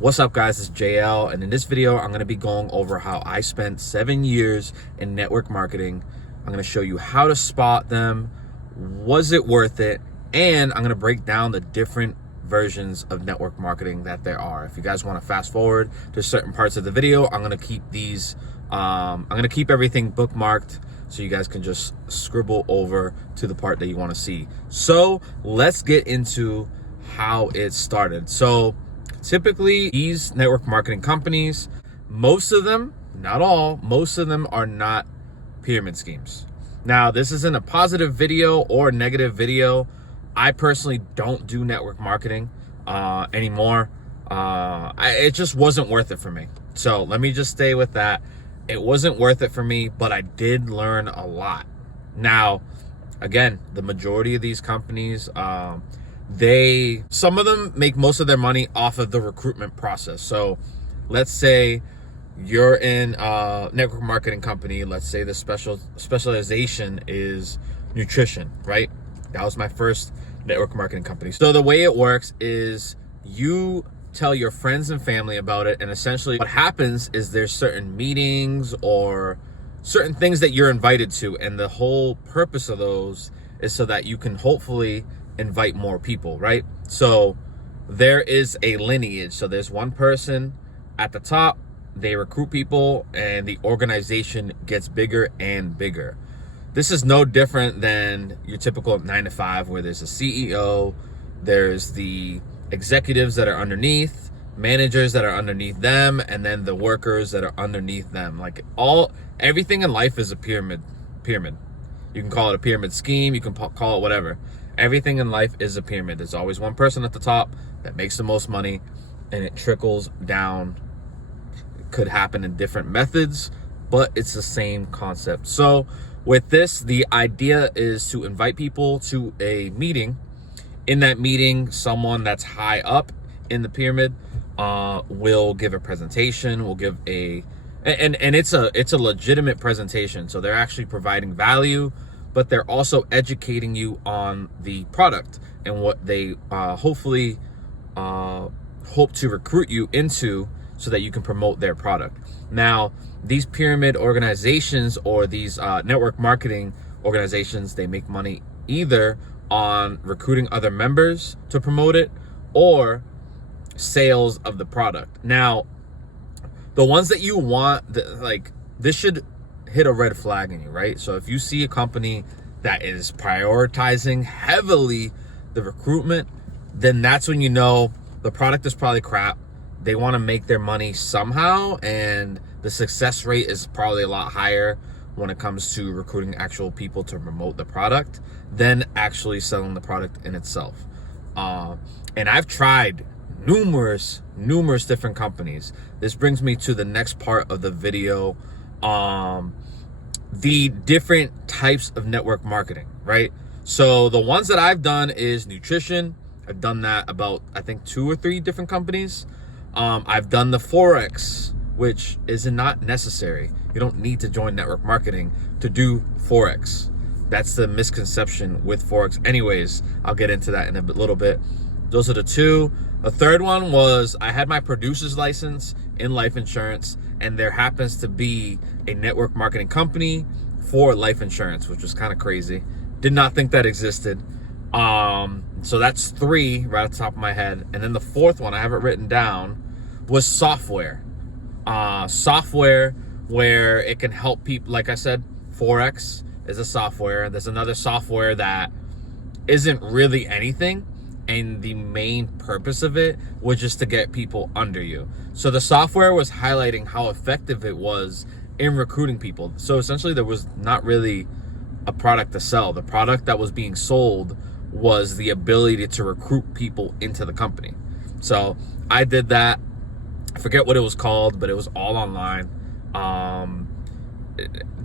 What's up, guys? It's JL, and in this video I'm going to be going over how I spent 7 years in network marketing. I'm going to show you how to spot them, was it worth it, and I'm going to break down the different versions of network marketing that there are. If you guys want to fast forward to certain parts of the video, I'm going to keep these I'm going to keep everything bookmarked so you guys can just scribble over to the part that you want to see. So let's get into how it started. So typically, these network marketing companies, most of them, not all, most of them are not pyramid schemes. Now, this isn't a positive video or a negative video. I personally don't do network marketing anymore. It just wasn't worth it for me. So let me just stay with that. It wasn't worth it for me, but I did learn a lot. Now, again, the majority of these companies, some of them make most of their money off of the recruitment process. So let's say you're in a network marketing company. Let's say the specialization is nutrition, right? That was my first network marketing company. So the way it works is you tell your friends and family about it, and essentially what happens is there's certain meetings or certain things that you're invited to, and the whole purpose of those is so that you can hopefully invite more people, right? So there is a lineage. So there's one person at the top, they recruit people, and the organization gets bigger and bigger. This is no different than your typical 9-to-5, where there's a CEO, there's the executives that are underneath, managers that are underneath them, and then the workers that are underneath them. Like everything in life is a pyramid. You can call it a pyramid scheme, you can call it whatever. Everything in life is a pyramid. There's always one person at the top that makes the most money, and it trickles down. It could happen in different methods, but it's the same concept. So with this, the idea is to invite people to a meeting. In that meeting, someone that's high up in the pyramid will give a presentation, will give and it's a legitimate presentation. So they're actually providing value, but they're also educating you on the product and what they hopefully hope to recruit you into so that you can promote their product. Now, these pyramid organizations or these network marketing organizations, they make money either on recruiting other members to promote it or sales of the product. Now, the ones that you want, this should hit a red flag in you, right? So if you see a company that is prioritizing heavily the recruitment, then that's when you know the product is probably crap. They want to make their money somehow, and the success rate is probably a lot higher when it comes to recruiting actual people to promote the product than actually selling the product in itself. And I've tried numerous different companies. This brings me to the next part of the video. The different types of network marketing, right? So the ones that I've done is nutrition. I've done that about, I think, 2 or 3 different companies. I've done the Forex, which is not necessary. You don't need to join network marketing to do Forex. That's the misconception with Forex. Anyways, I'll get into that in a little bit. Those are the 2. A third one was I had my producer's license in life insurance, and there happens to be a network marketing company for life insurance, which was kind of crazy. Did not think that existed. So that's 3 right off the top of my head. And then the 4th one, I have it written down, was software. Software where it can help people. Like I said, Forex is a software. There's another software that isn't really anything, and the main purpose of it was just to get people under you. So the software was highlighting how effective it was in recruiting people. So essentially there was not really a product to sell. The product that was being sold was the ability to recruit people into the company. So I did that. I forget what it was called, but it was all online.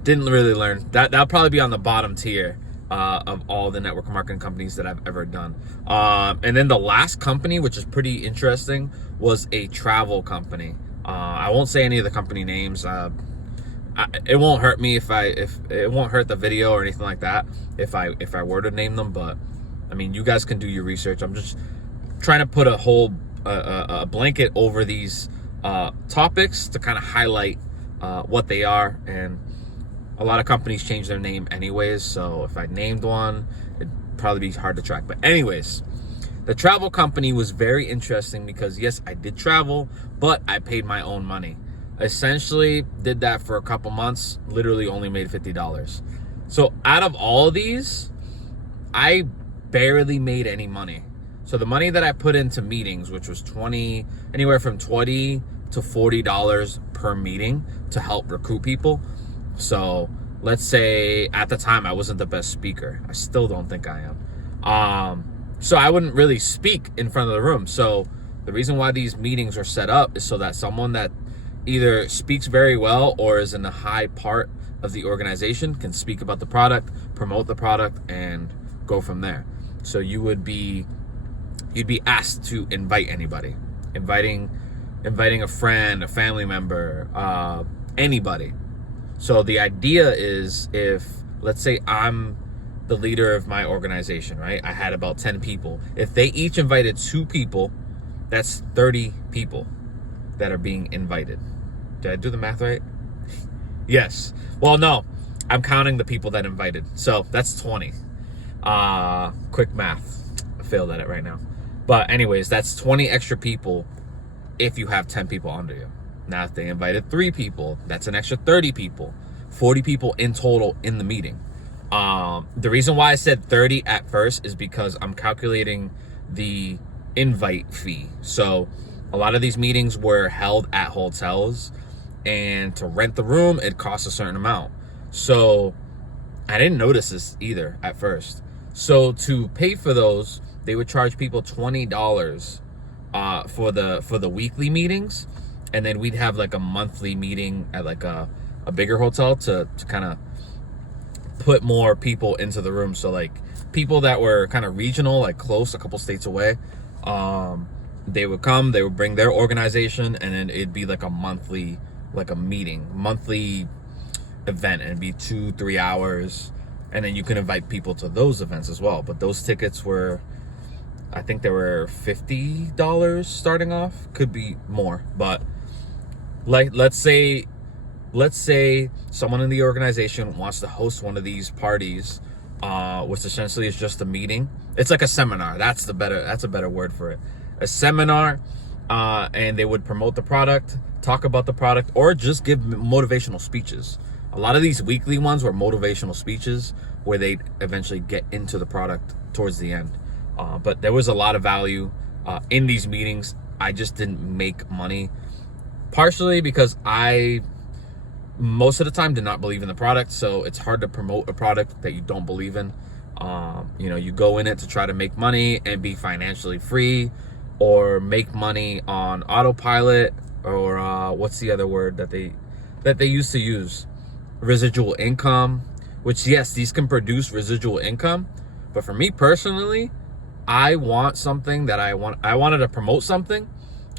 Didn't really learn. That'll probably be on the bottom tier of all the network marketing companies that I've ever done. And then the last company, which is pretty interesting, was a travel company. I won't say any of the company names. It won't hurt me if it won't hurt the video or anything like that if I were to name them. But I mean, you guys can do your research. I'm just trying to put a whole a blanket over these topics to kind of highlight what they are. And a lot of companies change their name anyways, so if I named one, it'd probably be hard to track. But anyways, the travel company was very interesting because yes, I did travel, but I paid my own money. Essentially did that for a couple months, literally only made $50. So out of all of these, I barely made any money. So the money that I put into meetings, which was anywhere from $20 to $40 per meeting to help recruit people. So let's say at the time I wasn't the best speaker. I still don't think I am. So I wouldn't really speak in front of the room. So the reason why these meetings are set up is so that someone that either speaks very well or is in a high part of the organization can speak about the product, promote the product, and go from there. So you'd be asked to invite anybody, inviting a friend, a family member, anybody. So the idea is, if let's say I'm the leader of my organization, right? I had about 10 people. If they each invited 2 people, that's 30 people that are being invited. Did I do the math right? Yes. Well, no, I'm counting the people that invited. So that's 20. Quick math. I failed at it right now. But anyways, that's 20 extra people if you have 10 people under you. Now, if they invited 3 people, that's an extra 30 people, 40 people in total in the meeting. The reason why I said 30 at first is because I'm calculating the invite fee. So a lot of these meetings were held at hotels, and to rent the room, it costs a certain amount. So I didn't notice this either at first. So to pay for those, they would charge people $20 for the weekly meetings, and then we'd have like a monthly meeting at like a bigger hotel to kind of put more people into the room. So like people that were kind of regional, like close, a couple states away, they would come, they would bring their organization, and then it'd be like a monthly, like a monthly event, and it'd be 2-3 hours, and then you can invite people to those events as well. But those tickets were, I think they were $50 starting off, could be more. But like let's say someone in the organization wants to host one of these parties, which essentially is just a meeting. It's like a seminar. That's a better word for it. A seminar, and they would promote the product, talk about the product, or just give motivational speeches. A lot of these weekly ones were motivational speeches where they eventually get into the product towards the end. But there was a lot of value in these meetings. I just didn't make money, partially because I most of the time did not believe in the product. So it's hard to promote a product that you don't believe in. You go in it to try to make money and be financially free, or make money on autopilot, or what's the other word that they used to use? Residual income, which yes, these can produce residual income. But for me personally, I want something that I wanted to promote something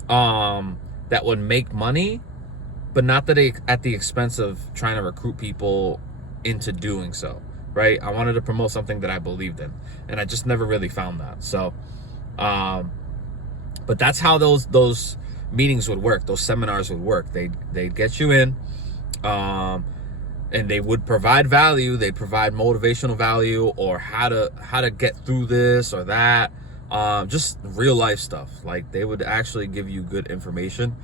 that would make money, but not that at the expense of trying to recruit people into doing so, right? I wanted to promote something that I believed in, and I just never really found that. So, but that's how those meetings would work. Those seminars would work. They'd get you in, and they would provide value. They'd provide motivational value, or how to get through this or that. Just real life stuff. Like, they would actually give you good information,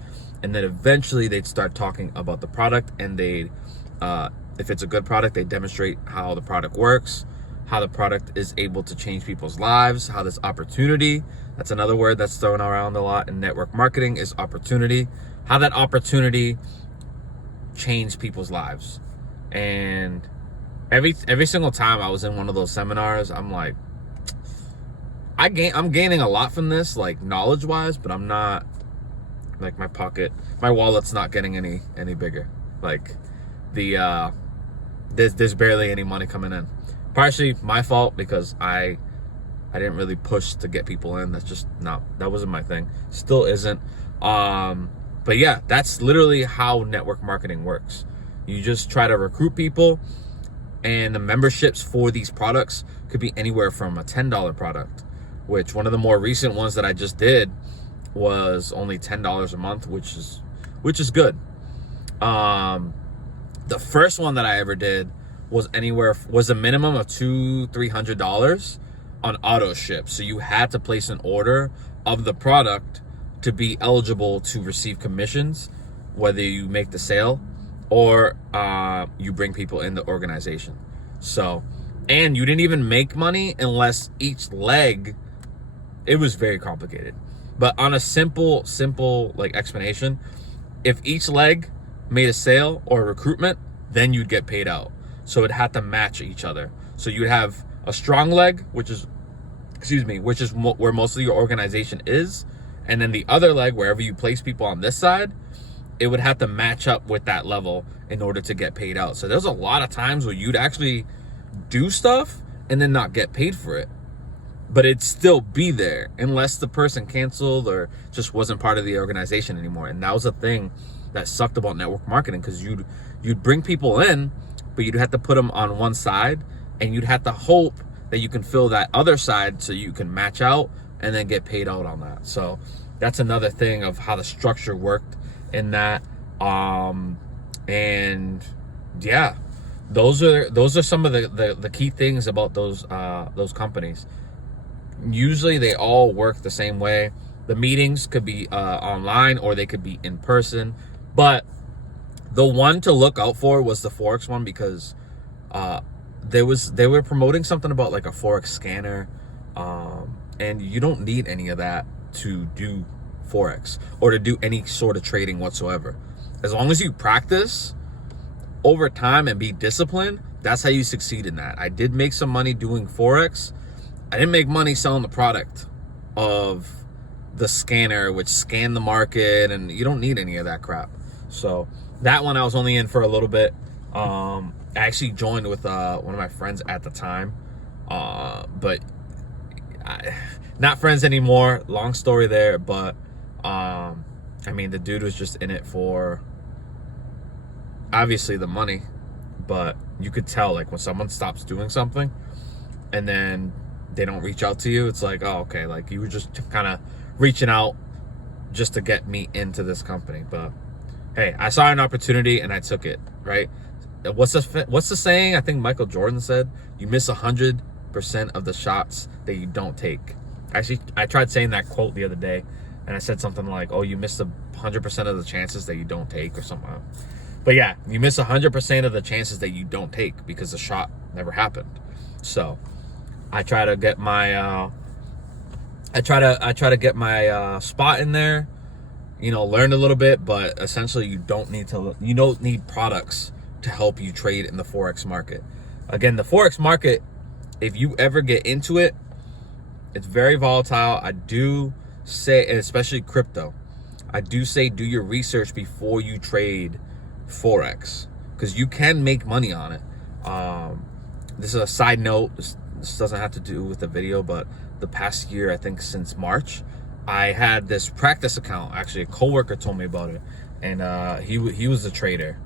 and then eventually they'd start talking about the product, and if it's a good product, they demonstrate how the product works, how the product is able to change people's lives, how this opportunity, that's another word that's thrown around a lot in network marketing, is opportunity, how that opportunity changed people's lives. And every single time I was in one of those seminars, I'm like, I'm gaining a lot from this, like knowledge wise, but I'm not, like, my wallet's not getting any bigger. Like, there's barely any money coming in. Partially my fault, because I didn't really push to get people in. That wasn't my thing. Still isn't. But yeah, that's literally how network marketing works. You just try to recruit people, and the memberships for these products could be anywhere from a $10 product, which one of the more recent ones that I just did was only $10 a month, which is good. The first one that I ever did was a minimum of $200-$300 on auto ship. So you had to place an order of the product to be eligible to receive commissions, whether you make the sale or you bring people in the organization. So, and you didn't even make money unless each leg, it was very complicated. But on a simple like explanation, if each leg made a sale or a recruitment, then you'd get paid out. So it had to match each other. So you'd have a strong leg, which is where most of your organization is. And then the other leg, wherever you place people on this side, it would have to match up with that level in order to get paid out. So there's a lot of times where you'd actually do stuff and then not get paid for it, but it'd still be there unless the person canceled or just wasn't part of the organization anymore. And that was a thing that sucked about network marketing, because you'd bring people in, but you'd have to put them on one side, and you'd have to hope that you can fill that other side so you can match out and then get paid out on that. So that's another thing of how the structure worked in that. And yeah, those are some of the key things about those companies. Usually they all work the same way. The meetings could be online or they could be in person, but the one to look out for was the Forex one, because they were promoting something about like a Forex scanner, and you don't need any of that to do Forex or to do any sort of trading whatsoever. As long as you practice over time and be disciplined, that's how you succeed in that. I did make some money doing Forex. I didn't make money selling the product of the scanner, which scanned the market, and you don't need any of that crap. So that one I was only in for a little bit. I actually joined with one of my friends at the time, but not friends anymore. Long story there, but I mean, the dude was just in it for obviously the money, but you could tell, like, when someone stops doing something and then they don't reach out to you, it's like, oh, okay, like you were just kind of reaching out just to get me into this company. But hey, I saw an opportunity and I took it, right? What's the saying? I think Michael Jordan said, you miss 100% of the shots that you don't take. Actually, I tried saying that quote the other day, and I said something like, oh, you miss 100% of the chances that you don't take, or something. But yeah, you miss 100% of the chances that you don't take because the shot never happened. So I try to get my spot in there, learn a little bit, but essentially you don't need products to help you trade in the Forex market. Again, the Forex market, if you ever get into it, it's very volatile. I do say, and especially crypto, I do say do your research before you trade Forex, because you can make money on it. This is a side note. This doesn't have to do with the video, but the past year, I think since March, I had this practice account. Actually, a coworker told me about it, and he was a trader,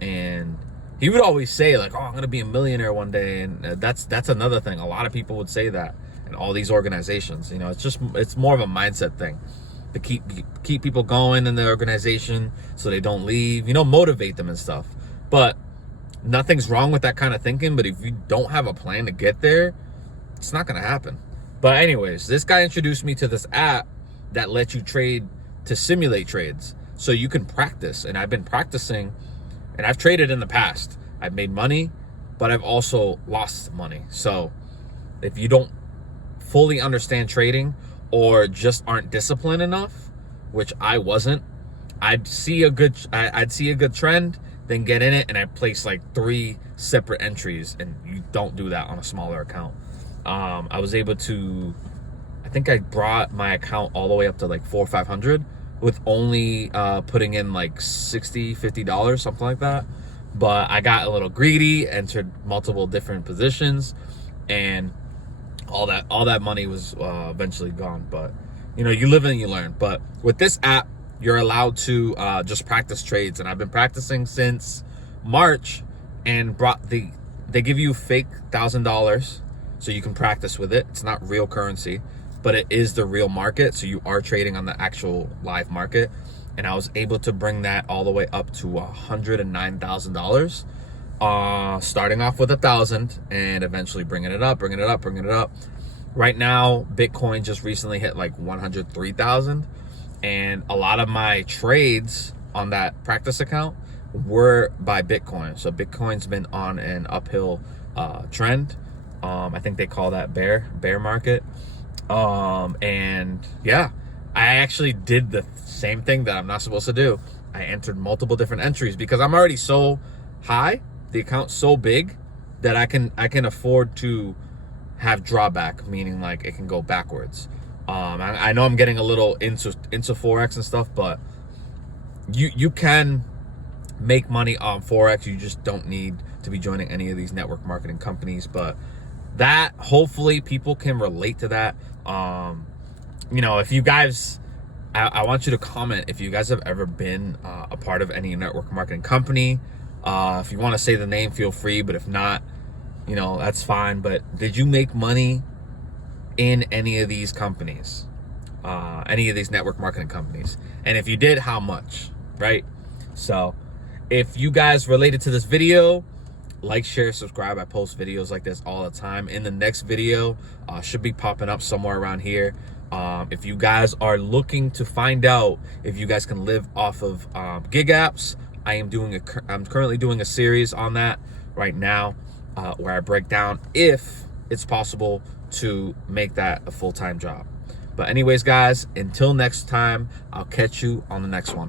and he would always say like, "Oh, I'm gonna be a millionaire one day," and that's another thing. A lot of people would say that in all these organizations. It's more of a mindset thing to keep people going in the organization so they don't leave. Motivate them and stuff. But nothing's wrong with that kind of thinking. But if you don't have a plan to get there, it's not gonna happen. But anyways, this guy introduced me to this app that lets you trade to simulate trades, so you can practice. And I've been practicing, and I've traded in the past. I've made money, but I've also lost money. So if you don't fully understand trading or just aren't disciplined enough, which I wasn't, I'd see a good trend, then get in it, and I place like 3 separate entries, and you don't do that on a smaller account. I was able to, I think I brought my account all the way up to like $400 or $500 with only putting in like $60, $50, something like that. But I got a little greedy, entered multiple different positions, and all that money was eventually gone. But you live and you learn. But with this app, you're allowed to just practice trades, and I've been practicing since March, and they give you fake $1,000 so you can practice with it. It's not real currency, but it is the real market. So you are trading on the actual live market. And I was able to bring that all the way up to $109,000. Starting off with 1,000 and eventually bringing it up. Right now, Bitcoin just recently hit like 103,000, and a lot of my trades on that practice account were by Bitcoin. So Bitcoin's been on an uphill trend. I think they call that bear market. And yeah, I actually did the same thing that I'm not supposed to do. I entered multiple different entries because I'm already so high, the account's so big that I can afford to have drawback, meaning like it can go backwards. I know I'm getting a little into Forex and stuff, but you can make money on Forex. You just don't need to be joining any of these network marketing companies. But that, hopefully people can relate to that. You know, if you guys, I want you to comment if you guys have ever been a part of any network marketing company. If you want to say the name, feel free, but if not, you know, that's fine. But did you make money in any of these companies, any of these network marketing companies? And if you did, how much, right? So if you guys related to this video, like, share, subscribe. I post videos like this all the time. In the next video, should be popping up somewhere around here. If you guys are looking to find out if you guys can live off of gig apps, I'm currently doing a series on that right now, where I break down if it's possible to make that a full-time job. But anyways, guys, until next time, I'll catch you on the next one.